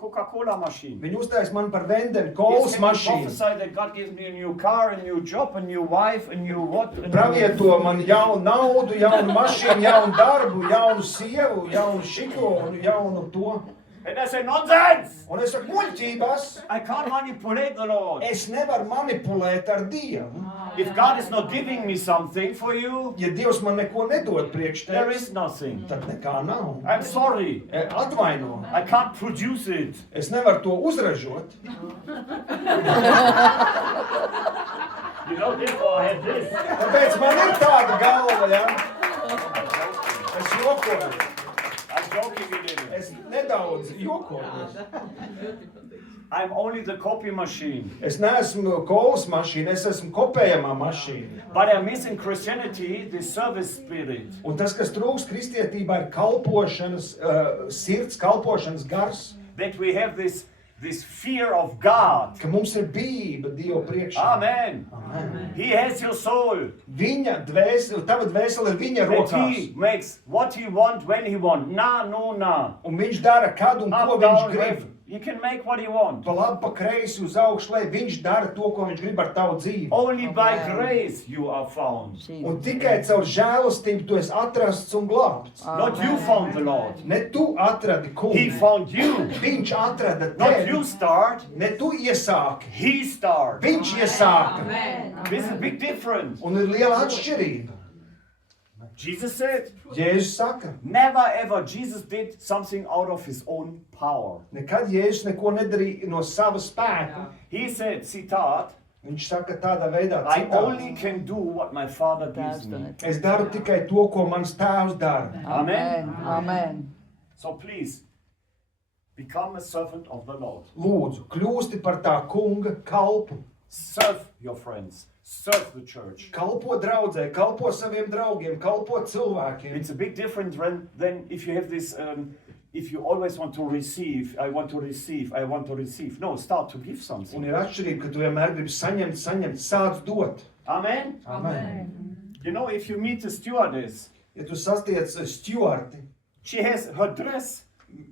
Coca-Cola machine. Viņi uztais man par vendeni kolas mašīnu. Prophesy that God gives me a new car, a new job, a new wife, a new what? Pravieto man jaunu naudu, jaunu mašīnu, jaunu darbu, jaunu sievu, jaunu šito un jaunu to. And I say, nonsense! Un es saku, muļķības, I can't manipulate the Lord. es nevaru manipulēt ar Dievu. If God is not giving me something for you, Ja Dievs man neko nedod priekš there tevis, is nothing. tad nekā nav. I'm sorry. Atvaino. I can't produce it. Es nevaru to uzražot. You know, therefore I have this. Tāpēc man ir tāda galva, ja? Es jokoju. I'm joking with it. Es nedaudz jokoju. I'm only the copy machine. Es neesmu kolas mašīna, es esmu kopējamā mašīna. But I'm missing Christianity, the service spirit. Un tas, kas trūkst kristietībā, ir kalpošanas, sirds kalpošanas gars. That we have this fear of God. Ka mums ir bība Dievu priekšā. Amen. Amen. He has your soul. Viņa dvēsele, tava dvēsele ir viņa And rokās. he makes what he wants when he wants. Nah, no, nah. Un viņš dara kad un ko Up, viņš down, grib. left. He can make what he wants. Pa labi, pa kreisi, uz augšu, lai viņš dara to, ko viņš grib ar tavu dzīvi. Only by grace you are found. Un tikai caur žēlastību tu esi atrasts un glābts. Not you found the Lord. Ne tu atradi He kungu. found you. Viņš atrada Not you tevi. start. Ne tu iesāki. He started. Viņš iesāka. This is a big difference. Un ir liela atšķirība. Jesus said, Jēzus saka, never ever Jesus did something out of his own power. nekad Jēzus neko nedarīja no sava spēka. He said, citat, Viņš saka tādā veidā, I only citāts. can do what my Father gives me. Es daru tikai to, ko mans tēvs dara. Amen. Amen. So please, become a servant of the Lord. Lūdzu, kļūsti par tā kunga kalpu. Serve your friends. Serve the church. Kalpo draudzē, kalpo saviem draugiem, kalpo cilvēkiem. It's a big difference than if you have this, if you always want to receive, I want to receive, I want to receive. No, start to give Un something. ir atšķirība, ka tu vienmēr gribi saņemt, sāc dot. Amen. Amen. You know, if you meet a stewardess, Ja tu sastiec stjuarti, she has her dress.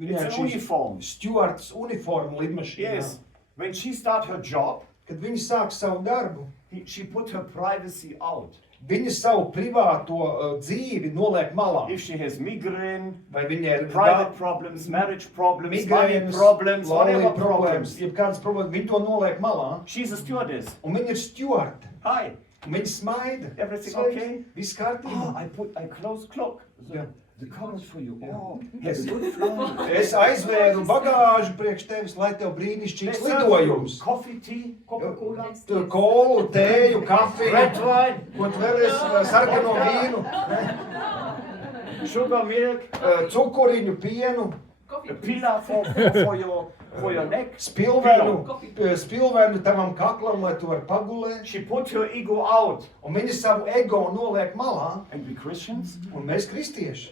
viņai It's an uniform. Stjuarts uniformu lidmašīnā. Yes. When she starts her job, Kad viņi sāk savu darbu, she put her privacy out. viņi savu privāto dzīvi noliek malā. If she has migraine, Vai viņai ir private problems, marriage problems, money migrēnas, problems, laulību whatever problēmas, problems, jebkādas problēmas, viņi to noliek malā. she's a stewardess. Un viņi ir stjuarti. Hi. Un viņi smaida. Everything Sveiks, okay? Viss Oh, kārtībā. I closed clock. Yeah. The cupboard for you. Oh, have a good flight. Es aizvēru bagāžu priekš tevis, lai tev brīnišķīgs lidojums. Coffee, tea, Coca-Cola, Tu kolu, tēju, kafiju, red wine, ko tu vēlies, sarkano vīnu, sugar, milk, cukuriņu, pienu, a pillow for your neck. Spilvenu tavam kaklam, lai tu vari pagulēt. She put her ego out. Un viņi savu ego noliek malā, And we Christians? un mēs kristieši.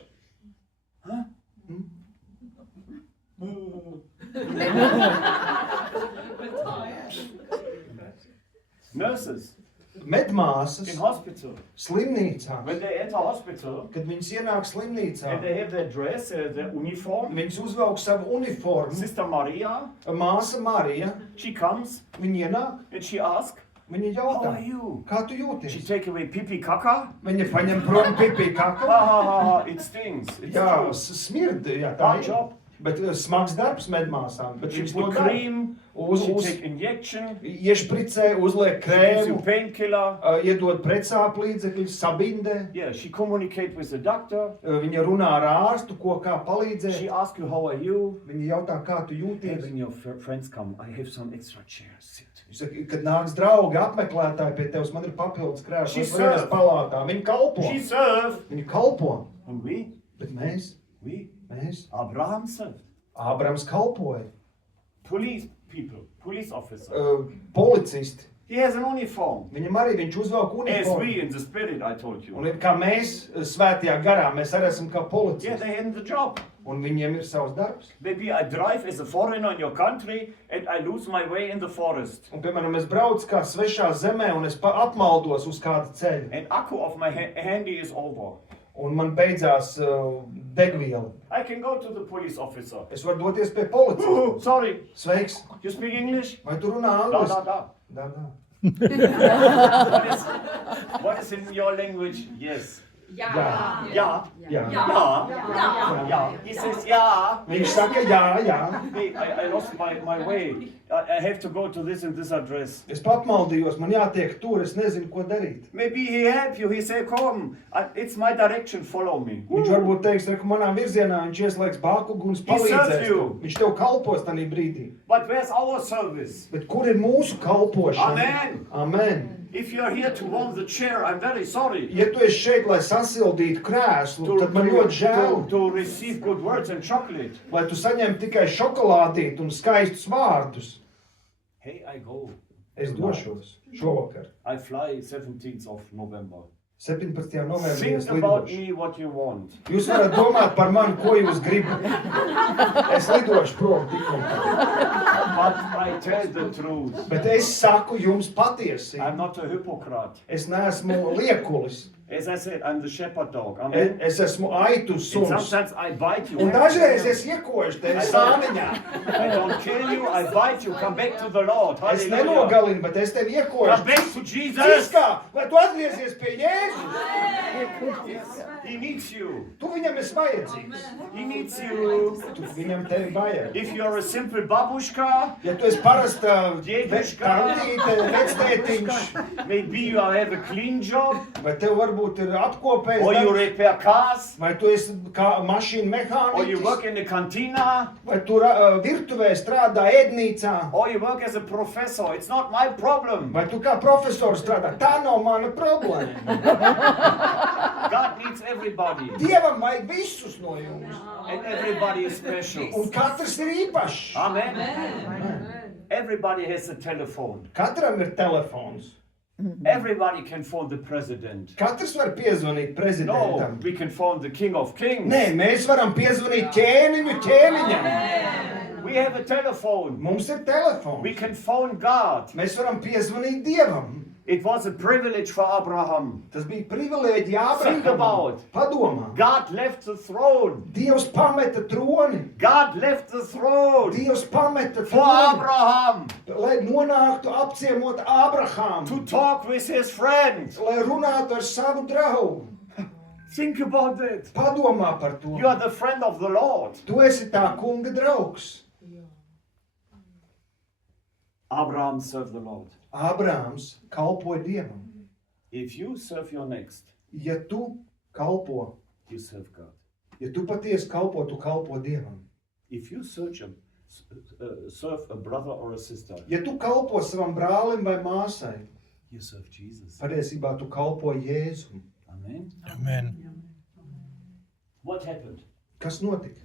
Nurses Medmāsas in hospital. slimnīcā, When they enter hospital kad viņas ienāk slimnīcā, and they have their dress, their uniform, viņas uzvelk savu uniformu. Sister Maria, Māsa Marija, she comes viņa ienāk, and she asks, viņa how jautā, are you? kā tu She jūties? take away pipi kaka. Viņa paņem prom pipi Ha kaklu. ha ha ha, it stings. It's Jā, true. smird, jā, tā Hard ir. job. Bet smags darbs medmāsām. Bet She viņš to put dara. cream, she take injection, Iešpricē, uzliek gives you krēmu, painkiller. iedod precāp līdzekļus, sabindē. Yeah, she communicate with the doctor. Viņa runā ar ārstu, ko kā She palīdzēt. asks you, how are you? Viņa jautā, kā tu And jūties. when your friends come, I have some extra chairs. Sit. Viņš saka, kad nāks draugi, apmeklētāji pie tevis, man ir papildus krēsls, She es varu serve. palātā. Viņi kalpo. She served. Viņi kalpo. And we, Bet mēs, Abraham served. Ābrams kalpoja. Police people, police officer. Policisti. He has an uniform. Viņam arī viņš uzvelk As we uniformu. in the spirit, I told Un you. ir kā mēs svētajā garā, mēs arī esam kā Yeah, policisti. they have the job. Un viņiem ir savs darbs. Maybe I drive as a foreigner in your country and I lose my way in the forest. Un, piemēram, es braucu kā svešā zemē un es apmaldos uz kādu ceļu. And accu of my handy is over. un man beidzās degviela. I can go to the police officer. Es varu doties pie policijas. Sorry, Sveiks, you speak English? vai tu runā Da, angliski? da. Da, da. What is in your language? Yes. Jā. Yeah. Jā. Yeah. Yeah. He says, yeah. Viņš saka, jā. Hey, I lost my way. I have to go to this and this address. Es papmaldījos, man jātiek tur, es nezinu, ko darīt. Maybe he help you. He say, come. It's my direction. Follow me. Viņš varbūt teiks, ka manā virzienā viņš ieslēgs bākuguns, palīdzēs tev. Viņš tev kalpos tajā brīdī. But where's our service? Bet kur ir mūsu kalpošana? Amen. Amen. If you're here to warm the chair, I'm very sorry. Ja tu esi šeit, lai sasildītu krēslu, tad man ļoti žēl, to receive good words and chocolate. lai tu saņem tikai šokolādīti un skaistus vārdus. Hey, I go. Es došos šovakar. I fly 17th of November. 17. novembrī es Think about lidošu. me what you want. Jūs varat domāt par mani, ko jūs gribat. Es lidošu prom tikko. But I tell the truth. Bet es saku jums patiesi. I'm not a hypocrite. Es neesmu liekulis. As I said, I'm the shepherd dog. Amen. Es esmu aitu And suns. sometimes I bite you. Un dažreiz es iekošu tevi sāniņā. I don't kill you, I bite you. Come back to the Lord. Es Hallelujah. nenogalinu, bet es tevi Come iekošu. back to Jesus. Ciskā, lai tu atgriezies pie Jēzus. Yes. He needs you. Tu viņam esi vajadzīgs. He needs you. Tu viņam tevi vajag. If you're a simple babushka, Ja tu esi parasta Dievišķā. tantīte, vectētiņš, maybe you have a clean job, vai tev varbūt ir apkopējis or you darbs, repair cars, vai tu esi kā mašīna or you work mehāniķis, in the cantina, vai tu virtuvē strādā ēdnīcā, or you work as a professor. It's not my problem. vai tu kā profesors strādā. Tā nav mana problēma. God needs everybody, Dievam vajag visus no jums. and everybody is Un special. katrs ir īpašs. Amen. Everybody has a telephone. Katram ir telefons. Everybody can phone the president. Katrs var piezvanīt No, prezidentam. we can phone the King of Kings. Nē, mēs varam piezvanīt ķēniņam. We have a telephone. Mums ir telefons. We can phone God. Mēs varam piezvanīt Dievam. It was a privilege for Abraham. Tas bija privilēģija Think Ābrahamam. about. Padomā. God left the throne. Dievs pameta troni. God left the throne Dievs pameta for troni, Abraham lai nonāktu apciemot Ābrahāmu, to talk with his friend. lai runātu ar savu draugu. Think about it. Padomā par to. You are the friend of the Lord. Tu esi tā kunga draugs. Abraham served the Lord. Ābrahams kalpoja Dievam. If you serve your next, Ja tu kalpo, you serve God. ja tu patiesi kalpo, tu kalpo Dievam. If you serve a brother or a sister, Ja tu kalpo savam brālim vai māsai, you serve Jesus. patiesībā tu kalpo Jēzum. Amen. Amen. What happened? Kas notika?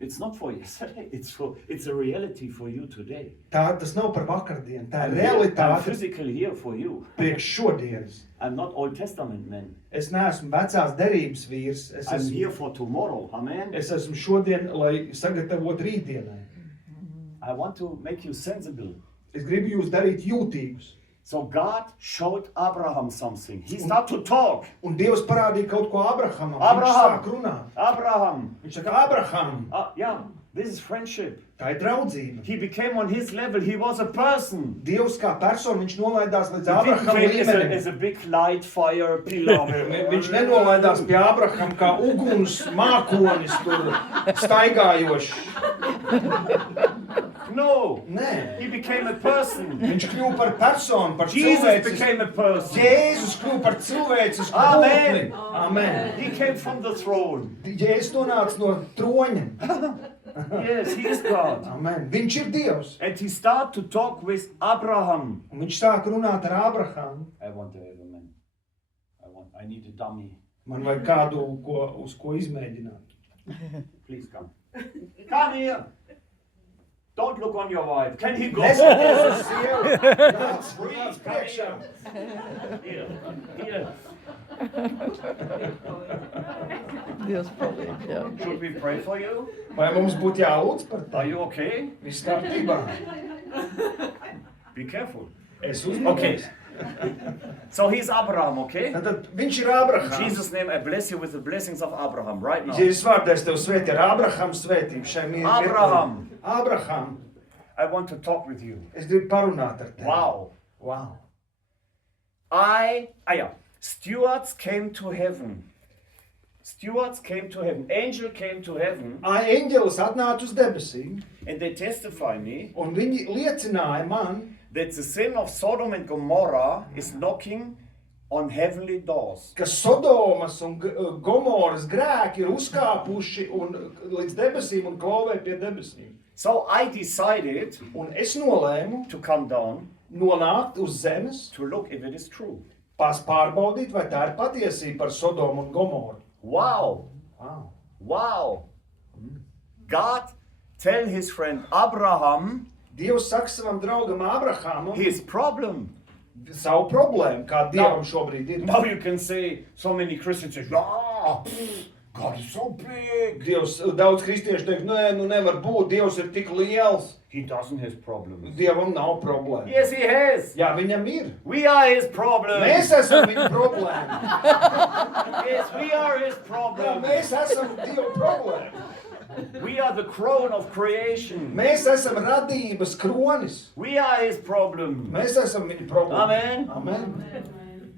It's not for yesterday. It's a reality for you today. Tas nav par vakardienu, tā ir I'm realitāte physically here for you. priekš šodienas. I'm not Old Testament man. Es neesmu vecās derības vīrs, I'm here for tomorrow. Amen. es esmu šodien, lai sagatavotu rītdienai. I want to make you sensible. Es gribu jūs darīt jūtīgus. So God showed Abraham something. He started to talk. Un Dievs parādīja kaut ko Abrahamam. Abraham. Viņš sāk runāt. Abraham. Viņš saka, Abraham, Yeah, this is friendship. tā ir draudzība. He became on his level. He was a person. Dievs kā persona, viņš nolaidās līdz He didn't Abrahama came as līmenim. a big light fire pillar. Viņš nenolaidās pie Abrahama kā uguns mākonis tur staigājošs. No. Nē, He became a person. viņš kļuva par personu, par Jesus cilvēcisku. became a person. Jēzus kļuva par cilvēcisku Amen. būtni. Amen. He came from the throne. Jēzus nonāca no troņa. Yes, he is God. Amen. Viņš ir Dievs. And he started to talk with Abraham. Un viņš sāk runāt ar Abrahamu. I want to have a man. I need a dummy. Man vajag kādu, uz ko izmēģināt. Please come. Come here. Don't look on your wife. Can he go? Neskaties uz sievu. Nāc, Please, come priekšā. here. Here. Dievs palīdz, jā. Should we pray for you? Vai mums būtu jālūdz par Are tā? you okay? Viss kārtībā. Be careful. Es Okay. uzmanīgs. So he's Abraham, okay? Tad viņš ir Ābrahams. Jesus' name, I bless you with the blessings of Abraham right now. Jēzus vārdā es tev svētīju ar Ābrahama svētību šai mirklī. Abraham. Ābraham, I want to talk with you. es gribu parunāt ar tevi. Wow. Wow. Stewards came to heaven. Stewards came to heaven. Angel came to heaven Eņģelis atnāca uz debesīm, and they testify me un viņi liecināja man, that the sin of Sodom and Gomorrah is knocking on heavenly doors. ka Sodomas un Gomoras grēki ir uzkāpuši līdz debesīm un klauvē pie debesīm. So I decided Un es nolēmu to come down nonākt uz zemes, to look if it is true. pārbaudīt, vai tā ir patiesība par Sodomu un Gomoru. Wow. Wow. Wow. God tell his friend Abraham Dievs saka savam draugam Ābrahamam his problem. savu problēmu, kā Dievam šobrīd ir. Now you can say, so many Christians say, God is so big. Dievs, daudz kristiešu teiks, nē, nu nevar būt, Dievs ir tik liels. He doesn't have problems. Dievam nav problēma. Yes, he has. Jā, viņam ir. We are his problem. Mēs esam viņa problēma. Yes, we are his Jā, problem. mēs esam Dieva problēma. We are the crown of creation. Mēs esam radības kronis. We are his problem. Mēs esam viņa problēma. Amen. Amen.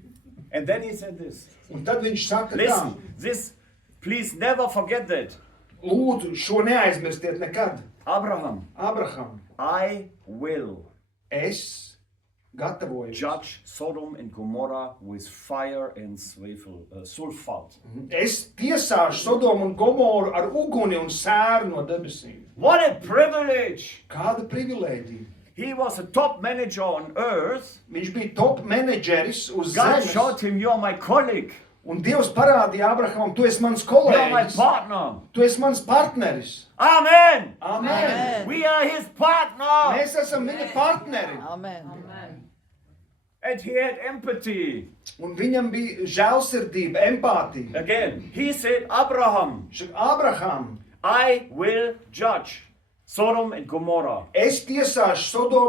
And then he said this. Un tad viņš saka tā, Listen, this, please never forget that. lūdzu, šo neaizmirstiet nekad. Abraham, Ābraham, I will es gatavoju. judge Sodom and Gomorrah with fire and sulfate. Es tiesāšu Sodomu un Gomoru ar uguni un sēru no debesīm. What a privilege! Kāda privilēģija. He was a top manager on earth. Viņš bija top menedžeris uz God zemes. showed him, you're my colleague. Un Dievs parādīja Ābrahamam, tu esi mans You're my kolēģis. partner. Tu esi mans partneris. Amen. Amen. We are his partner. Mēs esam viņa partneri. Amen. And he had empathy. Un viņam bija žēlsirdība, empātija. Again, he said, Abraham, Ābraham, I will judge Sodom and Gomorrah. es tiesāšu Sodomu